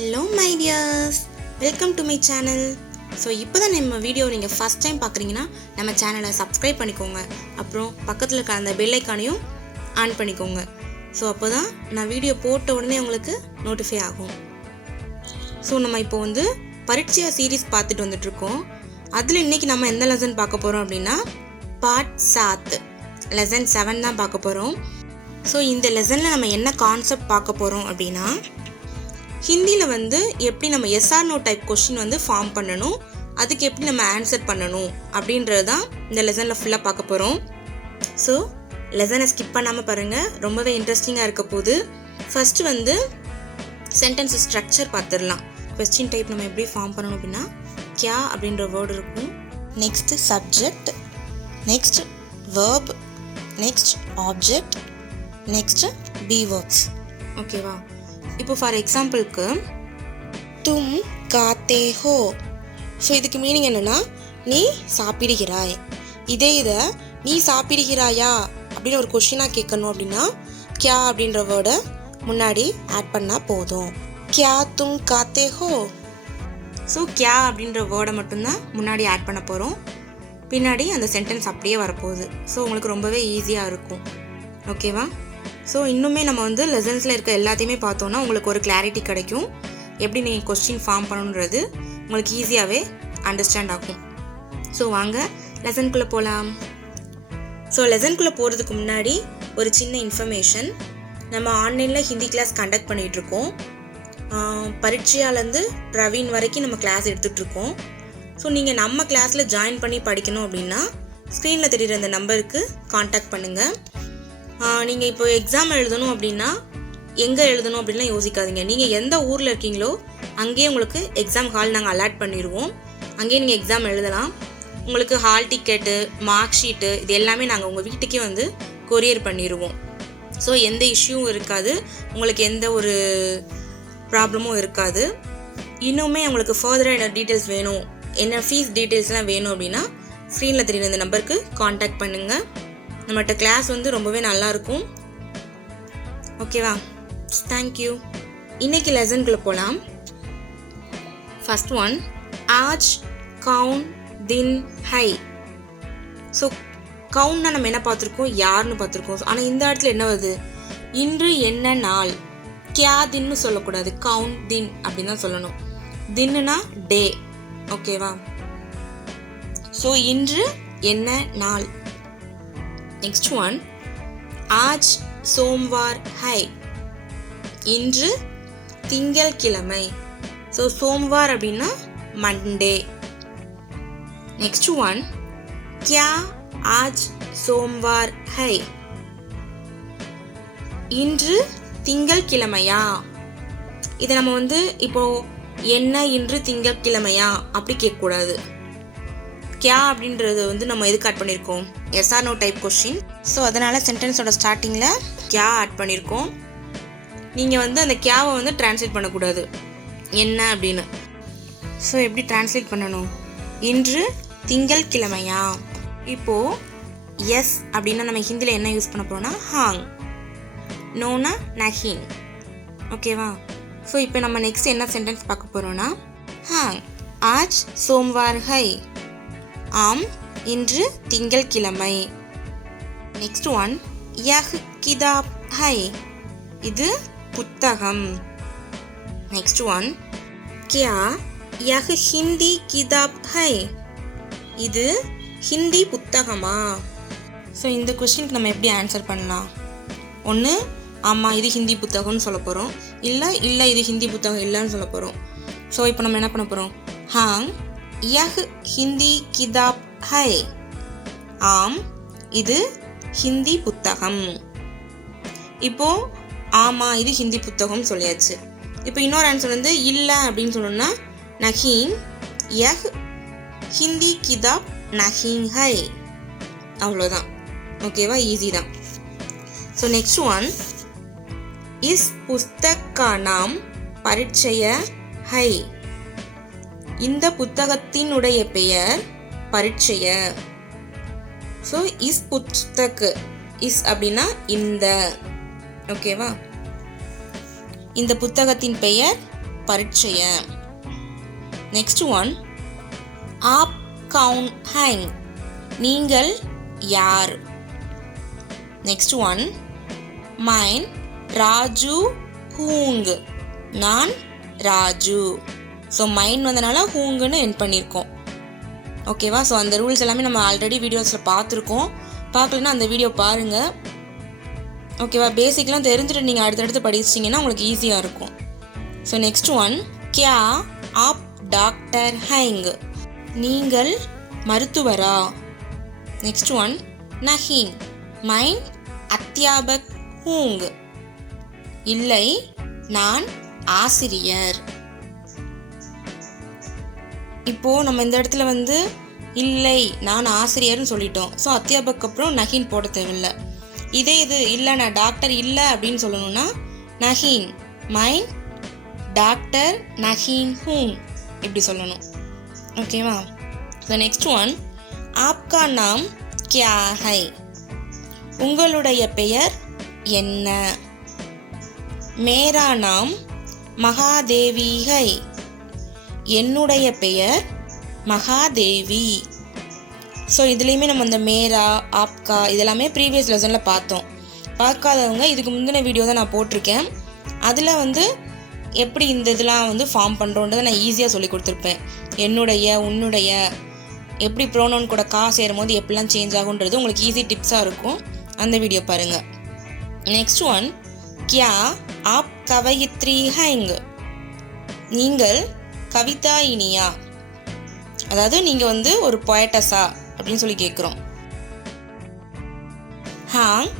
Hello my dears, welcome to my channel. So இப்போ தான் நம்ம வீடியோ நீங்கள் ஃபஸ்ட் டைம் பார்க்குறீங்கன்னா நம்ம சேனலை சப்ஸ்கிரைப் பண்ணிக்கோங்க. அப்புறம் பக்கத்தில் இருக்க அந்த பெல் ஐக்கானையும் ஆன் பண்ணிக்கோங்க. ஸோ அப்போ தான் நான் வீடியோ போட்ட உடனே உங்களுக்கு நோட்டிஃபை ஆகும். ஸோ நம்ம இப்போ வந்து பரீட்சையா சீரீஸ் பார்த்துட்டு வந்துட்ருக்கோம். அதில் இன்றைக்கி நம்ம எந்த லெசன் பார்க்க போகிறோம் அப்படின்னா பார்ட் 7 லெசன் 7 தான் பார்க்க போகிறோம். ஸோ இந்த லெசனில் நம்ம என்ன கான்செப்ட் பார்க்க போகிறோம் அப்படின்னா ஹிந்தியில் வந்து எப்படி நம்ம எஸ்ஆர் நோ டைப் கொஸ்டின் வந்து ஃபார்ம் பண்ணணும், அதுக்கு எப்படி நம்ம ஆன்சர் பண்ணணும் அப்படின்றது தான் இந்த லெசனில் ஃபுல்லாக பார்க்க போகிறோம். ஸோ லெசனை ஸ்கிப் பண்ணாமல் பாருங்கள், ரொம்பவே இன்ட்ரெஸ்டிங்காக இருக்க போகுது. ஃபஸ்ட்டு வந்து சென்டென்ஸ் ஸ்ட்ரக்சர் பார்த்துடலாம். கொஸ்டின் டைப் நம்ம எப்படி ஃபார்ம் பண்ணணும் அப்படின்னா கியா அப்படின்ற வேர்டு இருக்கும், next subject, next verb, next object, next B verbs. ஓகேவா? இப்போ ஃபார் எக்ஸாம்பிளுக்கு தும் காத்தே ஹோ. ஸோ இதுக்கு மீனிங் என்னென்னா நீ சாப்பிடுகிறாய். இதை நீ சாப்பிடுகிறாயா அப்படின்னு ஒரு கொஷினாக கேட்கணும் அப்படின்னா கியா அப்படின்ற வேர்டை முன்னாடி ஆட் பண்ணால் போதும். கியா தும் காத்தே ஹோ. ஸோ கியா அப்படின்ற வேர்டை மட்டும்தான் முன்னாடி ஆட் பண்ண போகிறோம். பின்னாடி அந்த சென்டென்ஸ் அப்படியே வரப்போகுது. ஸோ உங்களுக்கு ரொம்பவே ஈஸியாக இருக்கும். ஓகேவா? ஸோ இன்னுமே நம்ம வந்து லெசன்ஸில் இருக்க எல்லாத்தையுமே பார்த்தோன்னா உங்களுக்கு ஒரு கிளாரிட்டி கிடைக்கும். எப்படி நீங்கள் கொஸ்டின் ஃபார்ம் பண்ணணுன்றது உங்களுக்கு ஈஸியாகவே அண்டர்ஸ்டாண்ட் ஆகும். ஸோ வாங்க லெசனுக்குள்ளே போகலாம். ஸோ லெசனுக்குள்ளே போகிறதுக்கு முன்னாடி ஒரு சின்ன இன்ஃபர்மேஷன். நம்ம ஆன்லைனில் ஹிந்தி கிளாஸ் கண்டக்ட் பண்ணிகிட்ருக்கோம். பரீட்சையாலேருந்து பிரவீன் வரைக்கும் நம்ம கிளாஸ் எடுத்துகிட்ருக்கோம். ஸோ நீங்கள் நம்ம கிளாஸில் ஜாயின் பண்ணி படிக்கணும் அப்படின்னா ஸ்க்ரீனில் தெரிகிற இந்த நம்பருக்கு காண்டாக்ட் பண்ணுங்கள். நீங்கள் இப்போ எக்ஸாம் எழுதணும் அப்படின்னா எங்கே எழுதணும் அப்படின்லாம் யோசிக்காதீங்க. நீங்கள் எந்த ஊரில் இருக்கீங்களோ அங்கேயே உங்களுக்கு எக்ஸாம் ஹால் நாங்கள் அலாட் பண்ணிடுவோம். அங்கேயே நீங்கள் எக்ஸாம் எழுதலாம். உங்களுக்கு ஹால் டிக்கெட்டு, மார்க் ஷீட்டு இது எல்லாமே நாங்கள் உங்கள் வீட்டுக்கே வந்து கொரியர் பண்ணிடுவோம். ஸோ எந்த இஷ்யூவும் இருக்காது, உங்களுக்கு எந்த ஒரு ப்ராப்ளமும் இருக்காது. இன்னுமே உங்களுக்கு ஃபர்தராக என்ன டீட்டெயில்ஸ் வேணும், என்ன ஃபீஸ் டீட்டெயில்ஸ்லாம் வேணும் அப்படின்னா ஸ்க்ரீனில் தெரியுற இந்த நம்பருக்கு காண்டாக்ட் பண்ணுங்கள். நம்மகிட்ட கிளாஸ் வந்து ரொம்பவே நல்லாயிருக்கும். ஓகேவா? தேங்க்யூ. இன்னைக்கு லெசனுக்குள்ளே போகலாம். ஃபர்ஸ்ட் ஒன், ஆஜ் கவுன் தின் ஹை. ஸோ கவுன்னா நம்ம என்ன பார்த்துருக்கோம், யாருன்னு பார்த்துருக்கோம். ஆனால் இந்த இடத்துல என்ன வருது, இன்று என்ன நாள். கியா தின்னு சொல்லக்கூடாது, கவுன் தின் அப்படின்னு தான் சொல்லணும். தின்னுனா டே. ஓகேவா? ஸோ இன்று என்ன நாள். நெக்ஸ்ட் ஒன், ஆஜ் சோம்வார் ஹை. இன்று திங்கள்கிழமை. ஸோ சோம்வார் அப்படின்னா மண்டே. நெக்ஸ்ட் ஒன், கியா ஆஜ் சோம்வார் ஹை. இன்று திங்கள்கிழமையா. இதை நம்ம வந்து இப்போ என்ன இன்று திங்கள்கிழமையா அப்படி கேட்கக்கூடாது. கியா அப்படின்றது வந்து நம்ம எதுக்கு ஆட் பண்ணியிருக்கோம், yes or no type question. So அதனால் சென்டென்ஸோட ஸ்டார்டிங்கில் கியா ஆட் பண்ணியிருக்கோம். நீங்கள் வந்து அந்த கியாவை வந்து டிரான்ஸ்லேட் பண்ணக்கூடாது என்ன அப்படின்னு. ஸோ எப்படி டிரான்ஸ்லேட் பண்ணணும், இன்று திங்கள்கிழமையா. இப்போது எஸ் அப்படின்னா நம்ம ஹிந்தியில் என்ன யூஸ் பண்ண போகிறோம்னா ஹாங், நோனா நஹிங். ஓகேவா? ஸோ இப்போ நம்ம நெக்ஸ்ட் என்ன சென்டென்ஸ் பார்க்க போகிறோன்னா ஹாங் ஆஜ் சோம்வார் ஹை. ஆம், இன்று திங்கள்கிழமை. நெக்ஸ்ட் ஒன், யஹ் கிதாப் ஹை. இது புத்தகம். நெக்ஸ்ட் ஒன், கியா யஹ் ஹிந்தி கிதாப் ஹை. இது ஹிந்தி புத்தகமா. ஸோ இந்த கொஸ்டினுக்கு நம்ம எப்படி ஆன்சர் பண்ணலாம், ஒன்று ஆமாம் இது ஹிந்தி புத்தகம்னு சொல்ல போகிறோம், இல்லை இது ஹிந்தி புத்தகம் இல்லைன்னு சொல்ல போகிறோம். ஸோ இப்போ நம்ம என்ன பண்ண போகிறோம், ஹாங் யஹ் ஹிந்தி கிதாப் ஹை. ஆம், இது ஹிந்தி புத்தகம். இப்போ ஆமாம் இது ஹிந்தி புத்தகம் சொல்லியாச்சு. இப்போ இன்னொரு ஆன்சர் வந்து இல்லை அப்படின்னு சொல்லணும்னா நஹீங் யஹ் ஹிந்தி கிதாப் நஹீங் ஹை. அவ்வளோதான். ஓகேவா? ஈஸி தான். So next one, is Pustak கா நாம் பரீட்சைய ஹை. இந்த புத்தகத்தினுடைய பெயர் பரீட்சைய. ஸோ இஸ் புஸ்தக், இஸ் அப்படின்னா இந்த. ஓகேவா? இந்த புத்தகத்தின் பெயர் பரீட்சைய. நெக்ஸ்ட் ஒன் ஆப் கவுன் ஹைங், நீங்கள் யார். நெக்ஸ்ட் ஒன் மைன் ராஜு ஹூங், நான் ராஜு. ஸோ மைன் வந்தனால ஹூங்குன்னு என் பண்ணியிருக்கோம். ஓகேவா? ஸோ அந்த ரூல்ஸ் எல்லாமே நம்ம ஆல்ரெடி வீடியோஸில் பார்த்துருக்கோம். பார்க்கலன்னா அந்த வீடியோ பாருங்கள். ஓகேவா? பேசிக்லாம் தெரிஞ்சுட்டு நீங்கள் அடுத்தடுத்து படிச்சிட்டிங்கன்னா உங்களுக்கு ஈஸியாக இருக்கும். ஸோ நெக்ஸ்ட் ஒன் கியா ஆப் டாக்டர் ஹைங், நீங்கள் மருத்துவரா. நெக்ஸ்ட் ஒன் நஹீன் மைன் அத்தியாபக் ஹூங், இல்லை நான் ஆசிரியர். இப்போது நம்ம இந்த இடத்துல வந்து இல்லை நான் ஆசிரியர்னு சொல்லிட்டோம். ஸோ அத்தியாபக் அப்புறம் நஹீன் போட தேவையில்லை. இதே இது இல்லை நான் டாக்டர் இல்லை அப்படின்னு சொல்லணும்னா நஹீன் மைன் டாக்டர் நஹீன் ஹூங் இப்படி சொல்லணும். ஓகேவா? ஸோ நெக்ஸ்ட் ஒன் ஆப்கா நாம் கியா ஹை, உங்களுடைய பெயர் என்ன. மேரா நாம் மகாதேவி ஹை, என்னுடைய பெயர் மகாதேவி. ஸோ இதுலேயுமே நம்ம இந்த மேரா ஆப்கா இதெல்லாமே ப்ரீவியஸ் லெசனில் பார்த்தோம். பார்க்காதவங்க இதுக்கு முந்தின வீடியோ தான் நான் போட்டிருக்கேன். அதில் வந்து எப்படி இந்த இதெல்லாம் வந்து ஃபார்ம் பண்ணுறோன்றதை நான் ஈஸியாக சொல்லி கொடுத்துருப்பேன். என்னுடைய உன்னுடைய எப்படி ப்ரோனவுன் கூட கா சேரும் போது எப்படிலாம் சேஞ்ச் ஆகுன்றது உங்களுக்கு ஈஸி டிப்ஸாக இருக்கும். அந்த வீடியோ பாருங்கள். நெக்ஸ்ட் ஒன் கியா ஆப் கவயித்ரி ஹைங், நீங்கள் கவிதாயினியா, அதாவது நீங்கள் வந்து ஒரு பொயட்டஸா அப்படின்னு சொல்லி கேட்குறோம். ஹாங்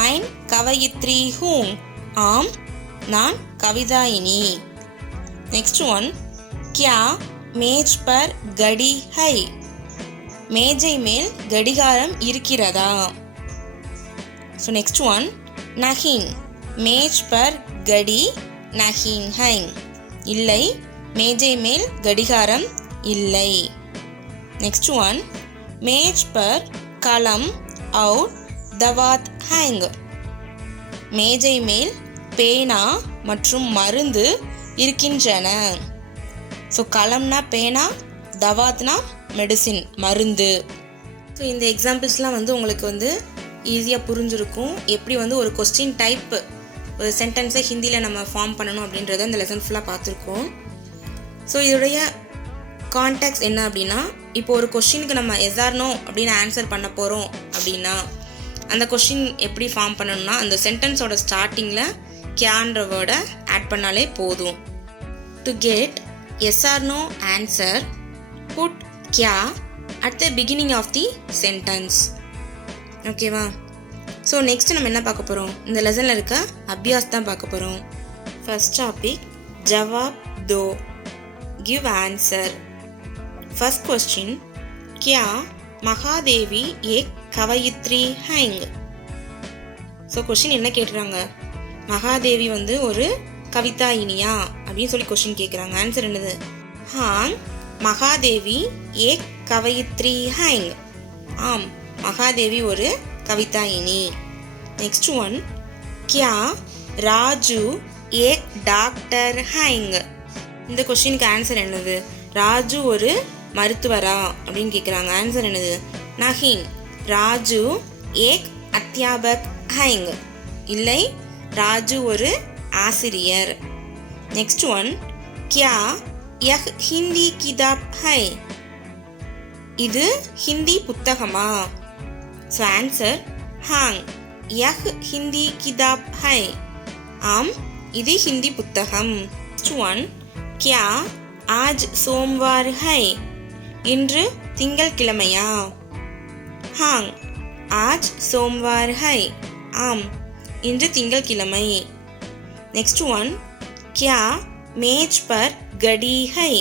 மைன் கவயித்ரி ஹூங், ஆம் நான் கவிதாயினி. நெக்ஸ்ட் ஒன் கியா மேஜ் பர் கடி ஹை, மேஜை மேல் கடிகாரம் இருக்கிறதா. ஸோ நெக்ஸ்ட் ஒன் நஹீன் மேஜ் பர் கடி நஹீன் ஹைங், இல்லை மேஜை மேல் கடிகாரம் இல்லை. நெக்ஸ்ட் ஒன் மேஜ் பர் கலம் அவுர் தவாத் ஹைங், மேஜை மேல் பேனா மற்றும் மருந்து இருக்கின்றன. ஸோ கலம்னா பேனா, தவாத்னா மெடிசின் மருந்து. ஸோ இந்த எக்ஸாம்பிள்ஸ்லாம் வந்து உங்களுக்கு வந்து ஈஸியாக புரிஞ்சிருக்கும். எப்படி வந்து ஒரு கொஸ்டின் டைப் ஒரு சென்டென்ஸை ஹிந்தியில் நம்ம ஃபார்ம் பண்ணணும் அப்படின்றத இந்த லெசன் ஃபுல்லாக பார்த்துருக்கோம். ஸோ இதோடைய கான்டெக்ட் என்ன அப்படின்னா, இப்போ ஒரு கொஸ்டினுக்கு நம்ம எஸ் ஆர் நோ அப்படின்னு ஆன்சர் பண்ண போகிறோம் அப்படின்னா அந்த கொஸ்டின் எப்படி ஃபார்ம் பண்ணணும்னா அந்த சென்டென்ஸோட ஸ்டார்டிங்கில் கியான்ற வேர்டை ஆட் பண்ணாலே போதும். To get yes or no answer put கியா at the beginning of the sentence. ஓகேவா? ஸோ நெக்ஸ்ட் நம்ம என்ன பார்க்க போகிறோம், இந்த லெசனில் இருக்க அபியாஸ் தான் பார்க்க போகிறோம். ஃபர்ஸ்ட் டாபிக் ஜவாப் தோ, give answer. First question क्या महादेवी एक कवयित्री हैं. ஸோ கொஸ்டின் என்ன கேட்குறாங்க, மகாதேவி வந்து ஒரு கவிதாயினியா அப்படின்னு சொல்லி கொஸ்டின் கேட்குறாங்க. ஆன்சர் என்னது, ஹாங் மகாதேவி ஏக் கவயித்ரி ஹைங், ஆம் மகாதேவி ஒரு கவிதாயினி. நெக்ஸ்ட் ஒன் கியா ராஜு ஏக் டாக்டர் ஹைங். இந்த கொஸ்டினுக்கு ஆன்சர் என்னது, ராஜு ஒரு மருத்துவரா அப்படின்னு கேட்குறாங்க. ஆன்சர் என்னது, நஹீன் ராஜு ஏக் அத்தியாபக் ஹைங், இல்லை ராஜு ஒரு ஆசிரியர். நெக்ஸ்ட் ஒன் கியா யஹ் ஹிந்தி கிதாப் ஹை, இது ஹிந்தி புத்தகமா. ஸோ ஆன்சர் ஹாங் யஹ் ஹிந்தி கிதாப் ஹை, ஆம் இது ஹிந்தி புத்தகம். நெக்ஸ்ட் ஒன் கியா ஆஜ் சோம்வார் ஹை, இன்று திங்கள்கிழமையா. ஹாங் ஆஜ் சோம்வார் ஹை, ஆம் இன்று திங்கள்கிழமை. நெக்ஸ்ட் ஒன் கியா மேஜ் பர் கடி ஹை,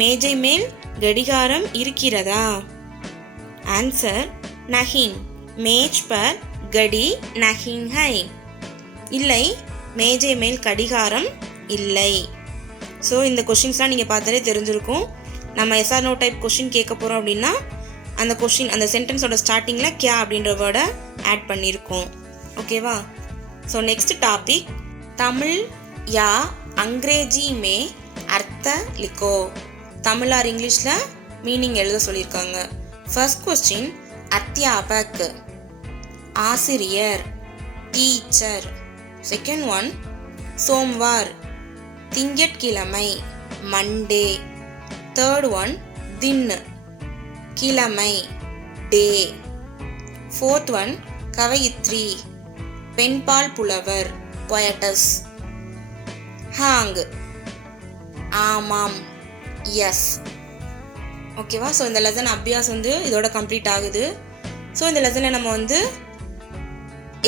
மேஜை மேல் கடிகாரம் இருக்கிறதா. ஆன்சர் நஹீன் மேஜ் பர் கடி நஹீன் ஹை, இல்லை மேஜை மேல் கடிகாரம் இல்லை. ஸோ இந்த கொஷின்ஸ்லாம் நீங்கள் பார்த்தாலே தெரிஞ்சிருக்கும். நம்ம எஸ்ஆர் நோ டைப் கொஷின் கேட்க போகிறோம் அப்படின்னா அந்த கொஷின் அந்த சென்டென்ஸோட ஸ்டார்டிங்கில் கியா அப்படின்ற வேர்டை ஆட் பண்ணியிருக்கோம். ஓகேவா? ஸோ நெக்ஸ்ட் டாபிக் தமிழ் யா अंग्रेजी में अर्थ लिखो தமிழ் ஆர் இங்கிலீஷில் மீனிங் எழுத சொல்லியிருக்காங்க. ஃபர்ஸ்ட் கொஸ்டின் அத்தியாபக் ஆசிரியர் டீச்சர். செகண்ட் ஒன் சோம்வார் திங்கட்கிழமை மண்டே. தேர்ட் ஒன் தின் கிழமை டே. ஃபோர்த் ஒன் கவயித்ரி பெண்பால் புலவர் பொயட்டஸ். ஹாங் ஆமாம் எஸ். ஓகேவா? ஸோ இந்த லெசன் அபியாஸ் வந்து இதோட கம்ப்ளீட் ஆகுது. ஸோ இந்த லெசனில் நம்ம வந்து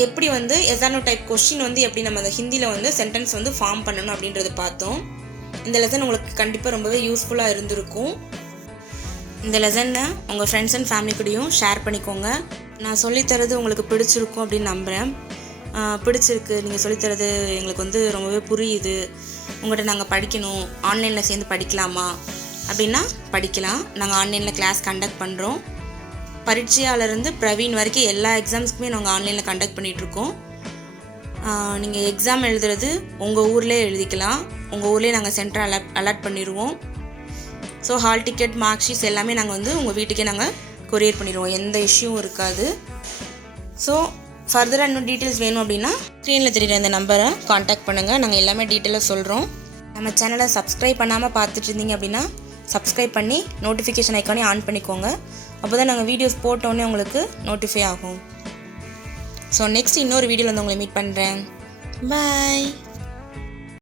எப்படி வந்து எஸ்ஆர்னோ டைப் கொஸ்டின் வந்து எப்படி நம்ம அந்த ஹிந்தியில் வந்து சென்டென்ஸ் வந்து ஃபார்ம் பண்ணணும் அப்படின்றத பார்த்தோம். இந்த லெசன் உங்களுக்கு கண்டிப்பாக ரொம்பவே யூஸ்ஃபுல்லாக இருந்திருக்கும். இந்த லெசனை உங்கள் ஃப்ரெண்ட்ஸ் அண்ட் ஃபேமிலி கூடயும் ஷேர் பண்ணிக்கோங்க. நான் சொல்லித்தரது உங்களுக்கு பிடிச்சிருக்கும் அப்படின்னு நம்புகிறேன். பிடிச்சிருக்கு, நீங்கள் சொல்லித்தரது எங்களுக்கு வந்து ரொம்பவே புரியுது, உங்கள்கிட்ட நாங்கள் படிக்கணும், ஆன்லைனில் சேர்ந்து படிக்கலாமா அப்படின்னா படிக்கலாம். நாங்கள் ஆன்லைனில் கிளாஸ் கண்டக்ட் பண்ணுறோம். பரீட்சையாளருந்து பிரவீன் வரைக்கும் எல்லா எக்ஸாம்ஸ்க்குமே நாங்கள் ஆன்லைனில் கண்டக்ட் பண்ணிகிட்ருக்கோம். நீங்கள் எக்ஸாம் எழுதுறது உங்கள் ஊர்லேயே எழுதிக்கலாம். உங்கள் ஊர்லேயே நாங்கள் சென்டர் அலாட் பண்ணிடுவோம். So hall ticket, mark sheets எல்லாமே நாங்கள் வந்து உங்கள் வீட்டுக்கே நாங்கள் கொரியர் பண்ணிடுவோம். எந்த இஷ்யூவும் இருக்காது. ஸோ ஃபர்தராக இன்னும் டீட்டெயில்ஸ் வேணும் அப்படின்னா ஸ்க்ரீனில் தெரியுற இந்த நம்பரை காண்டாக்ட் பண்ணுங்கள். நாங்கள் எல்லாமே டீட்டெயிலாக சொல்கிறோம். நம்ம சேனலை சப்ஸ்கிரைப் பண்ணாமல் பார்த்துட்டு இருந்தீங்க அப்படின்னா சப்ஸ்கிரைப் பண்ணி நோட்டிஃபிகேஷன் ஐக்கானே ஆன் பண்ணிக்கோங்க. அப்போ தான் நாங்கள் வீடியோஸ் போட்டோன்னே உங்களுக்கு நோட்டிஃபை ஆகும். ஸோ நெக்ஸ்ட் இன்னொரு வீடியோவில் வந்து உங்களை மீட் பண்ணுறேன். பாய்.